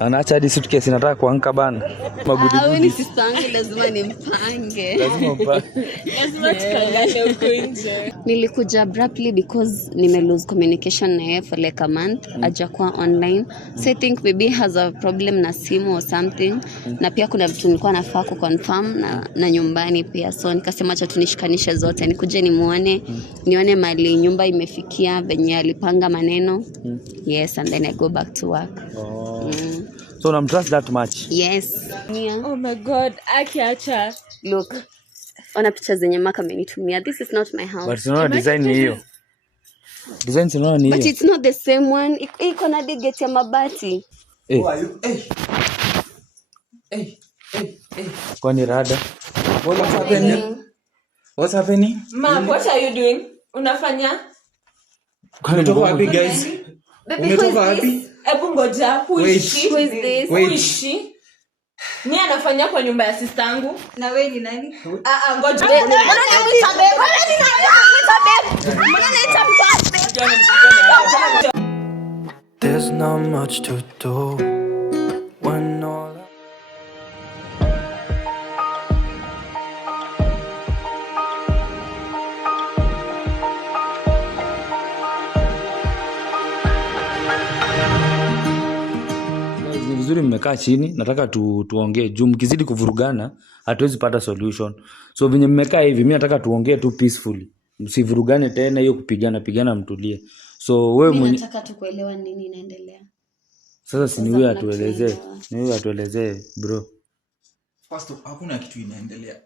Anaacha hadi suitcase inataka kuanguka bana. Wewe ni sister yangu, lazima nimpange. Lazima tukangashe huko nje. Nilikuja abruptly because nime lose communication na yeye for like a month. Hajakuwa online. So I think maybe has a problem na simu or something. Na pia kuna vitu nilikuwa nafaa ku confirm na nyumbani pia. So nikasema acha tunishikanishe zote. Nikuje nimuone, nione mali nyumba imefikia, venye alipanga maneno. Yes, and then I go back to work. So I'm trust that much. Yes. Yeah. Oh my God, akiacha. Look. Ona picha zenye Maka amenitumia. This is not my house. But you know design ni hiyo. Design ni hiyo. But it's not the same one. Iko na gate ya mabati. Hey. Who are you? Hey. Kwani rada? What's happening? What's happening? Ma, what are you doing? Unafanya? Umetoka wapi guys? Umetoka wapi? Ebu ngoja, who is she? Who is this? Who is she? Ni anafanya kwa nyumba ya sister yangu. Na wewe ni nani? Ngoja. There's not much to do when all Ni vizuri mmekaa chini, nataka tuongee. Juu mkizidi kuvurugana, hatuwezi pata solution. So venye mmekaa hivi, mimi nataka tuongee tu peacefully. Msivurugane tena, hiyo kupigana mtulie. So wewe mimi nataka tu kuelewa nini inaendelea. Sasa si ni wewe atuelezee. Ni wewe atuelezee bro. First of hakuna kitu inaendelea.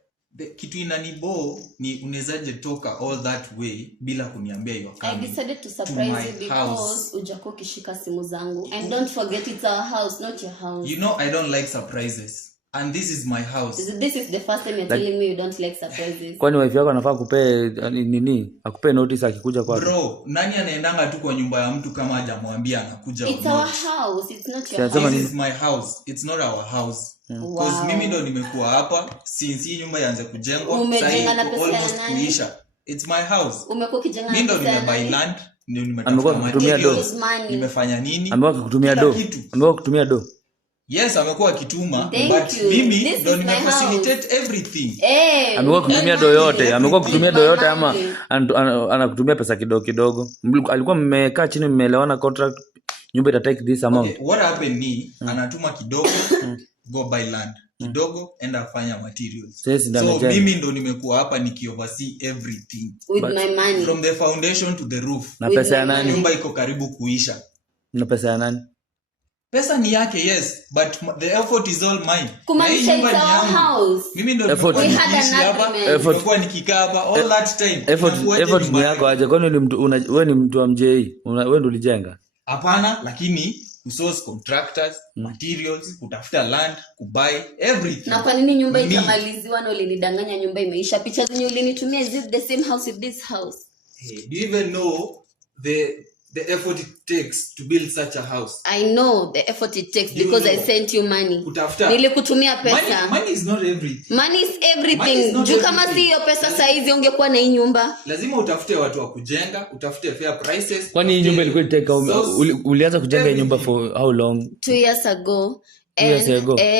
Kitu inanibo ni unezaje toka all that way bila kuniambia you are coming. I decided to surprise you because ujako kishika simu zangu. And don't forget it's our house, not your house. You know I don't like surprises. And this is my house. This is the first time you're telling me you don't like surprises. Kwani wife yako anafaa kupe nini? Akupe notice akikuja kwako. Bro, nani anaendanga tu kwa nyumba ya mtu kama hajamwambia anakuja? It's our house, it's not your house. This is my house. It's not our house. Because mimi ndo nimekuwa hapa since hii nyumba ianze kujengwa. Umejenga na pesa almost kuisha. It's my house. Umekuwa ukijenga na pesa. Mimi ndo nimebuy land, ndio nimetafuta materials. Nimefanya nini? Amekuwa kutumia do. Amekuwa kutumia do. Yes, amekuwa akituma, but mimi ndo nimefacilitate everything. Amekuwa kutumia do yote, ama anakutumia pesa kidogo. Alikuwa mmekaa chini mmeelewana contract, nyumba ita take this amount. Okay, what happened ni anatuma kidogo, go buy land. Kidogo enda afanya materials. So mimi ndo nimekuwa hapa nikioversee everything with my money from the foundation to the roof. Na pesa ya nani? Nyumba iko karibu kuisha. Na pesa ya nani? Pesa ni yake, yes, but the effort is all mine. Kumaanisha it's our house. Mimi ndo nikiishi hapa, nimekuwa nikikaa hapa all that time. Effort ni yako aje? Kwani wewe ni mtu wa mjei? Wewe ndo ulijenga? Hapana, lakini usource contractors, materials, kutafuta land, kubuy everything. Na kwa nini nyumba itamaliziwa na ulinidanganya nyumba imeisha? Picha zenye ulinitumia, is it the same house with this house? Hey, do you even know the effort it takes to build such a house? I know the effort it takes because I sent you money. Kutafuta. Nilikutumia pesa. Money is not everything. Money is everything. Juu kama si hiyo pesa saizi ungekuwa na hii nyumba. Lazima utafute watu wa kujenga, utafute fair prices. Kwani hii nyumba ilikuwa itaka ulianza kujenga hii nyumba for how long? 2 years ago.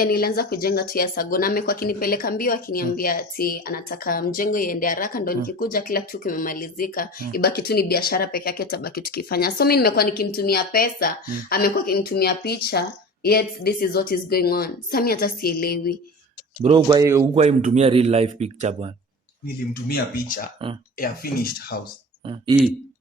Nilianza kujenga 2 years ago na amekuwa akinipeleka mbio akiniambia ati anataka mjengo iende haraka ndo nikikuja kila kitu kimemalizika, ibaki tu ni biashara peke yake tabaki tukifanya. So mimi nimekuwa nikimtumia pesa, amekuwa akinitumia picha, yet this is what is going on. Sami hata sielewi. Bro, kwa hii mtumia real life picture bwana. Nilimtumia picha ya finished house.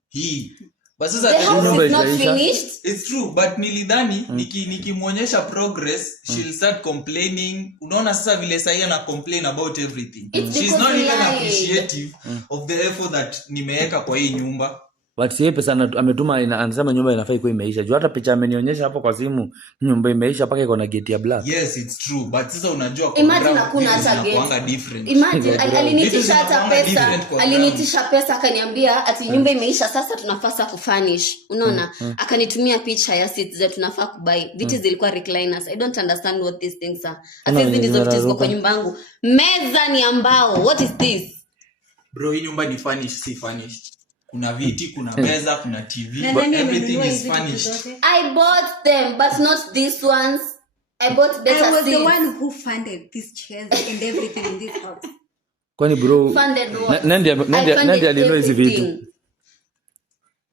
Hii but sasa the house is not finished. It's true, but nilidhani nikimuonyesha progress she'll start complaining. Unaona sasa vile sasa ana complain about everything. She's not even appreciative of the effort that nimeweka kwa hii nyumba. But si pesa ametuma anasema nyumba inafaa ikuwe imeisha. Juu hata picha amenionyesha hapo kwa simu, nyumba imeisha paka iko na gate ya black. Yes, it's true, but sasa unajua kwa imagine hakuna hata gate. Imagine alinitisha hata pesa, alinitisha pesa akaniambia ati nyumba imeisha sasa tunafaa kufurnish. Unaona? Akanitumia picha ya seats zetu tunafaa kubuy. Viti zilikuwa recliners. I don't understand what these things are. Ati hizo vitu ziko kwa nyumba yangu. Meza ni ambao. What is this? Bro, hii nyumba ni furnished, si furnished. Kuna viti, kuna meza, kuna TV, but everything is furnished. I bought them, but not these ones. I bought better I was the seeds. one who funded these chairs and everything in this house. Kwani bro Funded what? nandi I funded alinunua hizi vitu? everything.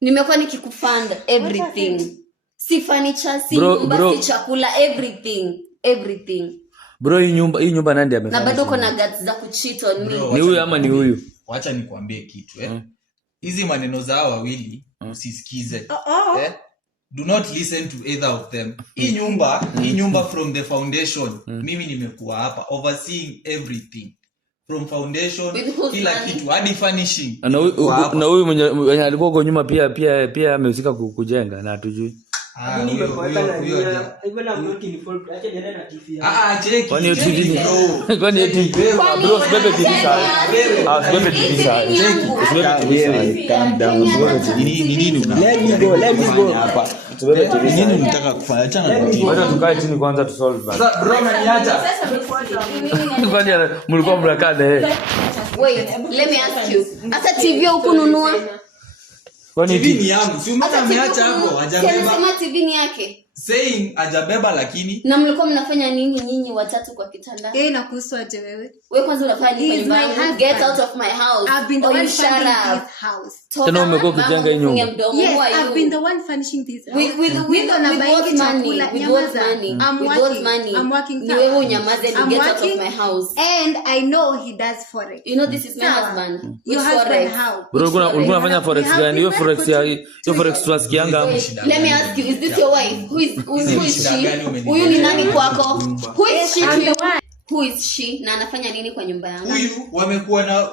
Nimekuwa nikikufund everything. Si furniture, si nyumba, si chakula, everything. Bro hii nyumba nandi amefanya. Na bado kuna guts za kucheat on me. Ni huyu ama ni huyu? Wacha nikwambie kitu hizi maneno za hao wawili usisikize. Do not listen to either of them. Hii nyumba from the foundation mimi nimekuwa hapa overseeing everything from foundation kila kitu hadi furnishing. Na huyu mwenye alikuwa kwa nyuma pia amehusika kujenga na hatujui. Kwani TV bro sibebe TV sasa. Sibebe TV sasa. Calm down. Let me go hapa. Nini unataka kufanya? Acha na TV. Wacha tukae chini kwanza tu solve bana. Sasa bro unaniacha. Kwani mlikuwa mnakaa na Wait, let me ask you. Hata TV hukununua? Kwani TV ni yangu. Si umata ameacha hapo hajabeba. Anasema TV ni yake. Saying hajabeba lakini Na mlikuwa mnafanya nini nyinyi watatu kwa kitanda? Yeye inakuhusu aje wewe? Wewe kwanza unafanya nini kwa He's my nyumba? Get husband. out of my house. I've been the Or one you shut funding up. this house. Tena umekuwa ukijenga hii nyumba. Yes, I've been the one furnishing this house. With what money? I'm working. Ni wewe unyamaze and I'm get out of working. my house. And I know he does forex. You know this is my husband. Your Which husband forex? how? bro ulikuwa unafanya forex gani? Hiyo forex tunasikianga. Let me ask you, is this your wife? Who is she? Huyu ni nani kwako? Who is she to you? Who is she? Na anafanya nini kwa nyumba yangu? huyu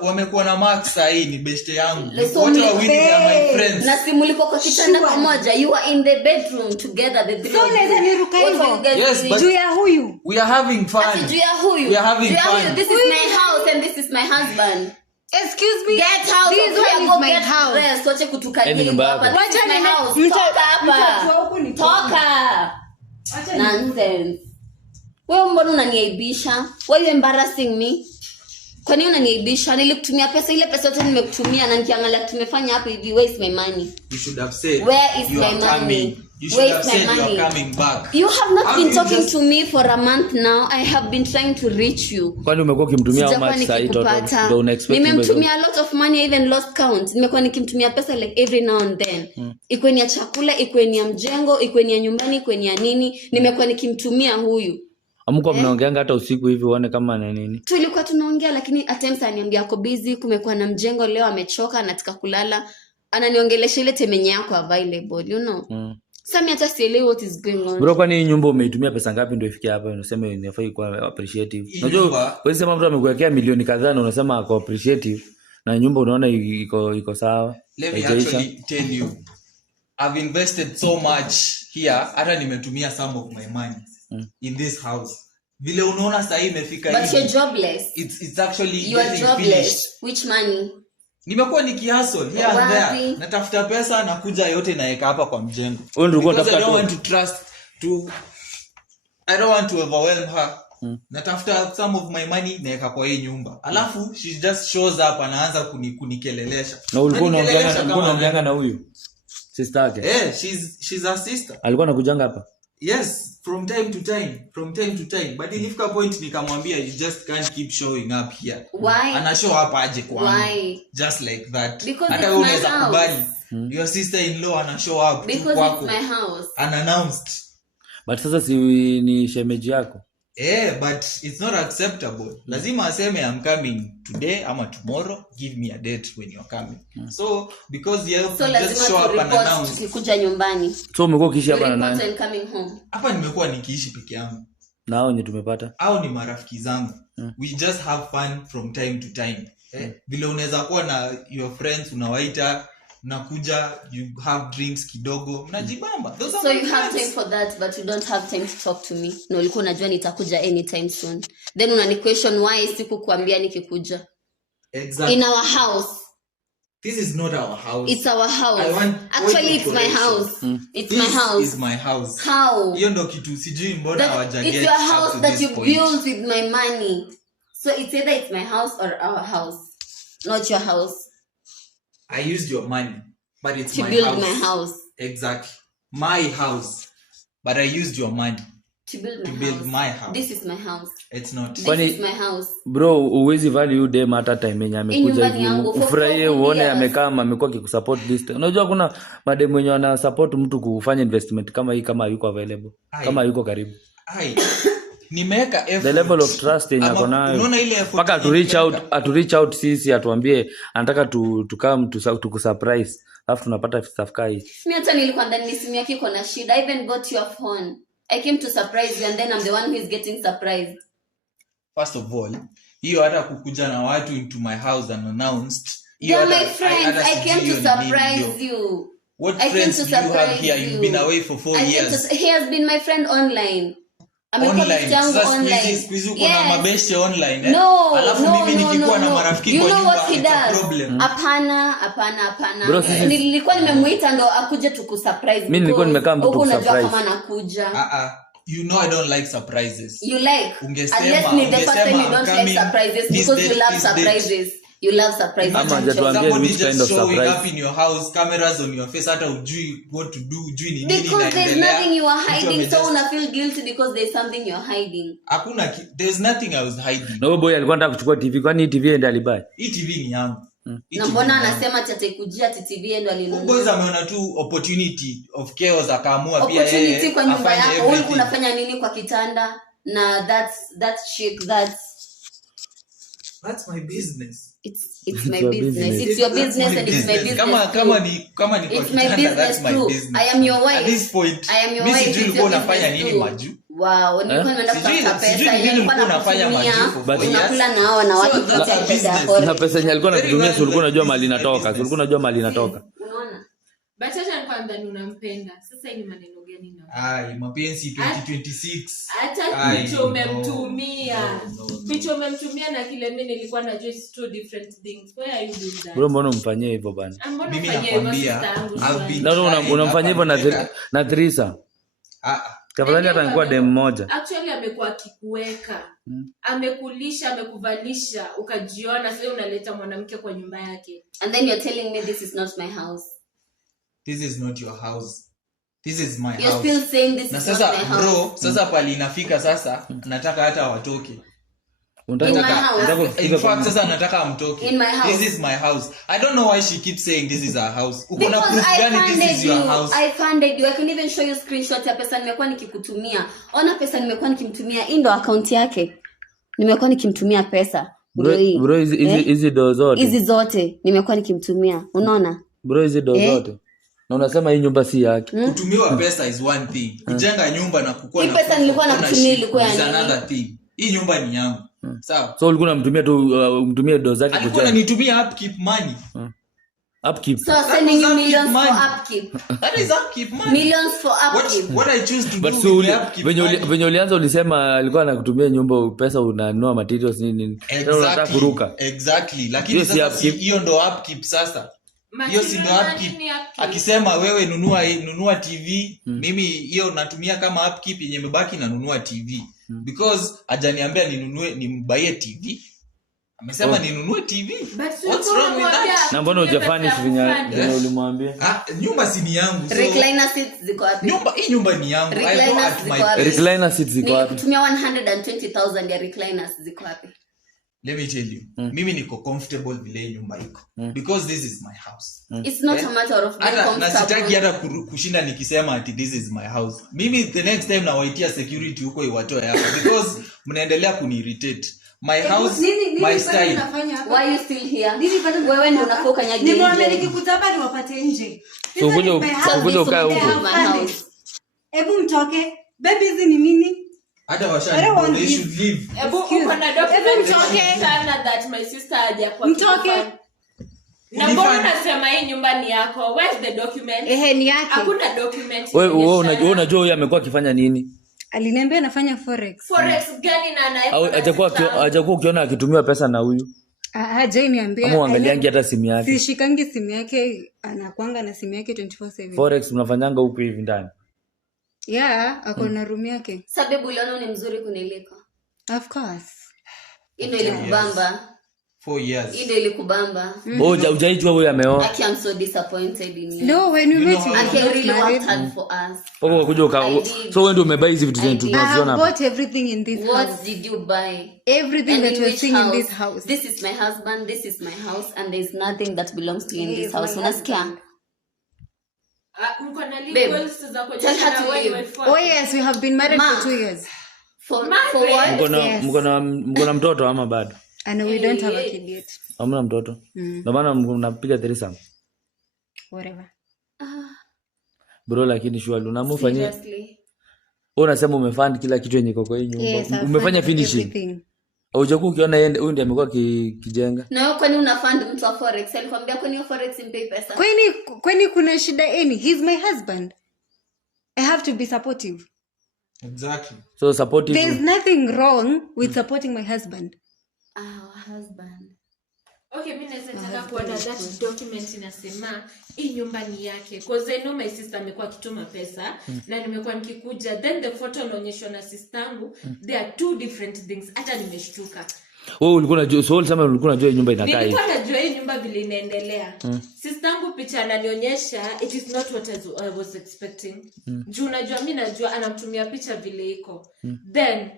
wamekuwa na Mark sahi ni best yangu. So Wote wawili they are my friends. na simuliko kwa kitanda pamoja. You are in the bedroom together the three. So unaweza niruka hivyo? Yes, but Juu ya huyu. we are having fun. Juu ya huyu. We are having Juu ya fun. huyu. This is my house and this is my husband. Excuse me. Get out This of here. one is Go my get house. dressed. Wache kutukajia Yaani nyumba yako. hapa. This is my house. Toka hapa. Toka. Nonsense. Wewe mbona unaniaibisha? Why you embarrassing me? Kwa nini unaniaibisha? Nilikutumia pesa, ile pesa yote nimekutumia na nikiangalia tumefanya hapa hivi. Where is my money? You should have said Where is you my are money? coming. You should Where have is my said you money? are coming back. You have not How been you talking just- to me for a month now. I have been trying to reach you. Kwani umekuwa ukimtumia how Sijakuwa much sahi total? nikikupata. Ndio una expect Nimemtumia a lot of money, I even lost count. Nimekuwa nikimtumia pesa like every now and then. Ikuwe ni ya chakula, ikuwe ni ya mjengo, ikuwe ni ya nyumbani, ikuwe ni ya nini. Nimekuwa nikimtumia huyu. Amko mnaongeanga hata usiku hivi uone kama na nini? Tulikuwa tunaongea lakini at times ananiambia ako busy, kumekuwa na mjengo leo amechoka anataka kulala. Ananiongelesha ile temenye yako available, you know. Sasa mimi hata sielewi what is going on. Bro kwani hii nyumba umeitumia pesa ngapi ndio ifikie hapa? Unasema inafai kuwa appreciative. Hii Unajua nyumba- wewe sema mtu amekuwekea milioni kadhaa na unasema ako appreciative na nyumba unaona iko sawa. Let me Haijaisha. actually tell you, I've invested so much here. Hata nimetumia some of my money in this house. Vile unaona sasa imefika But hivi. you're jobless. It's actually You are getting jobless. finished. Which money? Nimekuwa nikihustle here and Wapi? there. Natafuta pesa na kuja yote naeka hapa kwa mjengo. Wewe ndio ulikuwa Because I don't unatafuta want I don't want to overwhelm her. Natafuta some of my money naeka kwa hii nyumba. Alafu she just shows up anaanza kunikelelesha. na ulikuwa Unanikelelesha unaongeanga kama na huyu sister yake. she's a sister. Alikuwa anakujanga hapa. Yes, from time to time. But ilifika point nikamwambia you just can't keep showing up here. Why? Ana show up aje kwangu. Why? Just like that. Because Hata it's wewe my unaweza house. kubali. Your sister-in-law ana show up tu Because kwako. it's my house. Unannounced. But sasa si ni shemeji yako. But it's not acceptable. Lazima aseme I'm coming today ama tomorrow. Give me a date when you're coming. So because you have So to lazima just show up and tureport announce. tukikuja nyumbani. So umekuwa ukiishi hapa na Report nani? and coming home. Hapa nimekuwa nikiishi peke yangu. Na hao wenye tumepata. Au ni marafiki zangu. We just have fun from time to time. Vile unaweza kuwa na your friends unawaita nakuja, you have drinks kidogo, mnajibamba. Those are So my you have time friends. for that but you don't have time to talk to me. Na ulikuwa unajua nitakuja anytime soon. Then unani question why sikukuambia nikikuja. Exactly. In our house. This is not our house. It's our house. I want Actually point it's of my correction. house. It's This my house. is my house. How? Hiyo ndo kitu sijui mbona That, hawajaget it's your up house to that this you point. built with my money. So it's either it's my house or our house. Not your house. I used your money, but it's To my build house. my house. Exactly. My house. But I used your money. To build my To build house. my house. This is my house. It's not. This Kwani- is my house. Bro, uwezi value dem hata time yenye amekuja nyumbani hivi. yangu, for Ufurahie 4 uone years. amekaa amekuwa akikusupport this time. Unajua kuna madem wenye wana support mtu kufanya investment kama hii kama hayuko available. Ai. Kama hayuko karibu. Ai. Nimeweka effort. The level of trust yenye Ama- ako nayo. unaona ile effort Paka yenye to reach nimeweka? out sisi atuambie anataka to come to kusurprise. Alafu tunapata stuff kai. Mimi hata nilikuwa ndani simu yake iko na shida. I even got your phone. I came to surprise you and then I'm the one who is getting surprised. First of all, hiyo hata kukuja na watu into my house unannounced. They hiyo are hata- my friends. hata I came sijui to hiyo ni nini surprise hiyo. you. What I came friends to do you have surprise here? You've you. been away for 4 I came years. to, he has been my friend online. Amekuwa Online. rafiki yangu Sasa online. siku hizi uko na mabeshe online. No, Alafu no, mimi no, nikikuwa no, na no. marafiki You kwa know nyumba what he it's a does? problem. Hapana. Bro, sisi- Nilikuwa nimemuita ndo akuje tukusurprise. Mimi nilikuwa because nimekaa mtu huku unajua kusurprise. kama anakuja. You know I don't like surprises. You like. Ungesema- Unless ni the first time you ungesema don't I'm like coming surprises this because you date, love this date. surprises. You love surprises. Ama don't you? hajatuambia Somebody which just kind of showing surprise. up in your house, cameras on your face, hata ujui what to do, ujui ni nini Because there's inaendelea. nothing you are Mtu hiding, so amejust- una feel guilty because there's something you're hiding. there's nothing I was hiding. Na huyo boy alikuwa anataka kuchukua TV. Kwani hii TV ndiye alibuy? Hii TV ni yangu. Hii Na TV mbona ni yangu. anasema tatekujia TTV ndo Huyu alinunua? boys ameona tu opportunity of chaos akaamua pia Opportunity kwa nyumba afanye yako. Wewe everything. unafanya nini kwa kitanda? Na that's chic, That's my business. it's my your business. business. It's your That's business my and it's my business. Kama ni kwa It's my kitanda, business that's my too. business. I am your wife. At this point, I am your mimi wife. sijui It's ulikuwa your unafanya business nini too. maju. Wow, nilikuwa nimeenda Sijui- kutafuta sijui pesa. nini Nilikuwa ulikuwa unafanya nakutumia. maju for 4 years. Unakula na hao na watu So, wote that's a pesa ya business. kodi. Na pesa yenye alikuwa anakutumia Very si ulikuwa well, unajua this mali is my inatoka. business. Si ulikuwa unajua mali inatoka. Unaona? But acha nikwambia unampenda. Sasa hii ni maneno gani na? Ai, mapenzi 2026. Hata Ai, picha no. umemtumia. No. Picha umemtumia na kile mimi nilikuwa najua it's two different things. Why are you doing that? Bro, mbona umfanyie hivyo bana? Mbona Mimi ufanye hivyo nakwambia, sister yangu I've Shwari? been- Na unamfanyia hivyo Hapa na Theresa. Ah, Tafadhali hata nikuwa dem moja. Actually amekuwa akikuweka. Amekulisha, amekuvalisha, ukajiona sasa unaleta mwanamke kwa nyumba yake. And then you're telling me this is not my house. this is not your house. This is my You're house. still saying this Na is not sasa my house. bro, sasa pali inafika sasa nataka hata watoke. Unataka In my house. unataka In kufika fact kwa sasa nataka amtoke. In my house. This is my house. I don't know why she keeps saying this is her house. Uko na Because proof I gani this funded is you. your house? I funded you. I can even show you screenshot ya pesa nimekuwa nikikutumia. Ona pesa nimekuwa nikimtumia. Hii ndo account yake. Nimekuwa nikimtumia pesa. Ndio hii. bro hizi do zote. Hizi zote nimekuwa nikimtumia. Unaona? Bro hizi do zote. Na unasema hii nyumba si yake. Kutumiwa pesa is one thing. Kujenga nyumba na kukua Hii na pesa nilikuwa ownership nakutumia ilikuwa ya is nini? another thing. Hii nyumba ni yangu. Sawa? So ulikuwa unamtumia tu umtumie do zake Alikuwa kujenga. ananitumia upkeep money. Upkeep. So sending you was millions upkeep for money. upkeep. That is upkeep money. Millions for upkeep. What I choose to But do so with the upkeep money. venye ulianza ulisema alikuwa anakutumia nyumba pesa unanunua materials nini. Tena unataka kuruka. Exactly. Lakini Hiyo si sasa upkeep. hiyo ndo upkeep sasa. Hiyo si ndo Material upkeep. money ni upkeep. Akisema wewe nunua TV, mimi hiyo natumia kama upkeep yenye imebaki na nunua TV. Because hajaniambia nimbaie TV. Amesema ninunue TV. But What's wrong with that? Na mbona hujafanish venye ulimwambia? Nyumba si ni yangu. So Recliner seats ziko wapi? hii nyumba ni yangu. I go Recliners at ziko my wapi? pace. Recliner seats ziko wapi? Nilikutumia 120,000 ya recliners ziko wapi? Let me tell you. Mimi niko comfortable vile hii nyumba iko. Because this is my house. It's not a matter of being Hata na sitaki comfortable. hata kushinda nikisema ati this is my house. Mimi the next time nawaitia security huko iwatoe hapa because mnaendelea kuniirritate. My house, Nini my bado style. unafanya hapa? Why are you still here? Nini bado Wewe ndio unafaa ukanyage Nimwambia nje. nikikuta hapa niwapate nje. So This kuja is my house. kuja ukae This is huko. my house. Hebu mtoke. Baby hizi ni nini? Hata I don't washani want they this. should leave. Ebu Excuse uko na me. document Ebu mtoke. sana that my sister hajakuwa Mtoke. kifanya. Na mbona unasema hii nyumba ni yako? Where's the document? Ehe, ni yake. Hakuna document. Wewe unajua huyu amekuwa akifanya nini? Aliniambia anafanya forex. Forex gani na anaweka? Au hajakuwa ukiona akitumiwa pesa na huyu? Hajai niambia. Ama uangaliangi hata simu yake. Sishikangi simu yake, anakuanga na simu yake 24/7. Forex mnafanyanga huku hivi ndani. Yeah, ako na room yake. Sababu uliona ni mzuri kuniliko. Of course. Hii ndio ilikubamba. 4 years. Ile ilikubamba. Hujaijua huyo ameoa. Aki, I'm so disappointed in you. No, when we met Aki, I really worked hard for us. So wewe ndio umebuy hizi vitu zetu I have tunaziona hapa. bought everything in this house. What did you buy? Everything And that in you're which seeing in house? this house. This is my husband, this is my house, and there's nothing that belongs to you in He this is house. my Unasikia? husband. Mko na Babe, legal za kuonyesha tell her na to wewe leave. imefuata. Oh yes, we have been married Ma. for 2 years. For Margaret. what? Mko na mtoto ama bado? And we don't have a kid yet. Hamna mtoto. Ndio maana mnapiga threesome. Whatever. Bro, lakini surely unamfanyia. Seriously. Wewe unasema umefund kila kitu yenye iko kwa hii nyumba. Yes, I've Umefanya funded finishing. everything. Hujakuwa ukiona yeye huyu ndiye amekuwa kijenga. Na wewe kwani una fund mtu wa forex? Alikwambia kwani forex impay pesa? Kwani kuna shida any? He's my husband. I have to be supportive. Exactly. So supportive. There's nothing wrong with supporting my husband. Our husband. Okay, mimi naweza taka kuona that document inasema hii nyumba ni yake. Because I know my sister amekuwa akituma pesa na nimekuwa nikikuja, then the photo inaonyeshwa na sistangu, they are two different things. Hata nimeshtuka. Wewe ulikuwa unajua, so ulisema ulikuwa unajua hii nyumba inakaa hivi. Nilikuwa najua hii nyumba vile inaendelea. Sistangu picha ananionyesha, it is not what I was expecting. Juu unajua mimi najua anamtumia picha vile iko. Then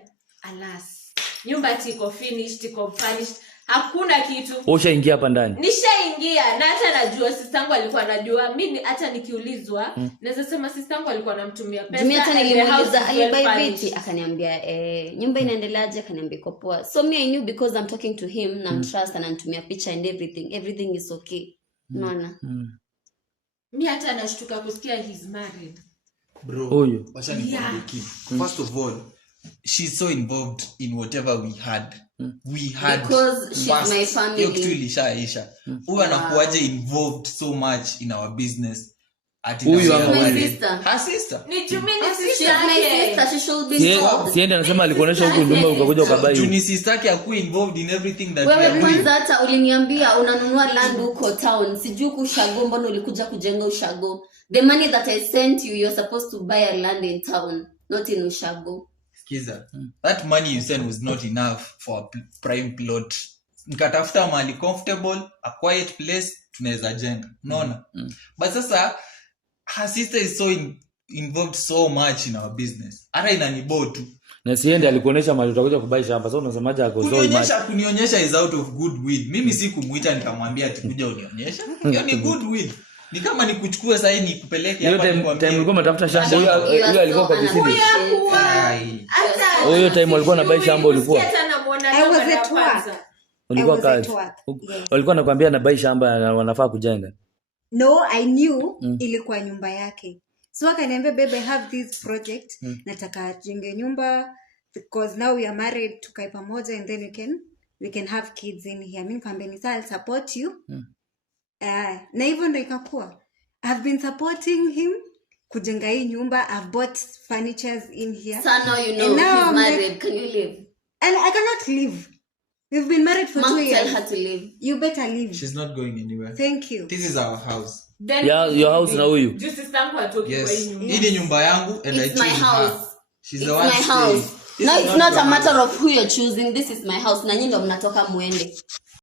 alas, nyumba iko finished, iko furnished. Hakuna kitu. Ushaingia hapa ndani. Nishaingia na hata najua sistangu alikuwa anajua. Mimi hata nikiulizwa naweza sema sistangu alikuwa anamtumia pesa. Mimi hata nilimuuliza alibuy vipi, akaniambia nyumba inaendeleaje, akaniambia iko poa. So me I knew because I'm talking to him na trust, ananitumia picha and everything is okay. Unaona? Mimi hata nashtuka kusikia he's married. Bro, Huyo. wacha nikwambie. First of all, she's so involved in whatever we had. We had Because she's my family. Hiyo kitu ilishaisha. Huyu anakuaje involved so much in our business? Huyu ama my sister. Her sister. Ni jumini She's sister my yake. sister, she should be told. Siende anasema alikuonesha huko nyumba ukakuja ukabai. Juni sister yake akuwa involved in everything that we are Wewe doing. kwanza hata uliniambia unanunua land huko town. Sijui kushago, mbona ulikuja kujenga ushago? The money that I sent you, you're supposed to buy a land in town, not in ushago. Kiza. That money you sent was not enough for a prime plot. Nikatafuta mahali comfortable, a quiet place, tunaweza jenga. Unaona? But sasa her sister is so involved so much in our business. Hata inanibo tu. Na siende alikuonesha mali utakuja kubai shamba. So unasemaje ako so much. Kunionyesha is out of goodwill. Mimi si kumuita nikamwambia ati kuja unionyeshe. Hiyo ni goodwill. Ni kama nikuchukue sasa hii nikupeleke hapa time ulikuwa umetafuta shamba huyo alikuwa kwa visidi. Huyo time walikuwa anabai shamba ulikuwa. I was at work. Ulikuwa kazi. Walikuwa nakwambia anabai shamba na wanafaa kujenga. No, I knew ilikuwa nyumba yake. So akaniambia, babe, I have this project. Nataka jenge nyumba because now we are married, tukae pamoja and then we can have kids in here. Mimi nikamwambia I'll support you. Na hivyo ndo ikakuwa. I've been supporting him kujenga hii nyumba. I've bought furnitures in here. So now you know he's married. Can you leave? And I cannot leave. We've been married for 2 Mom, years. tell her to leave. You better leave. She's not going anywhere. Thank you. This is our house. Then Your house na huyu. Juu sistangu atoki kwa hii Yes. nyumba. Hii ni nyumba yangu and I It's choose my her. house. She's It's the one my house. staying. This No, is it's not a your matter house. of who you're choosing. This is my house. Na nyinyi ndo mnatoka muende.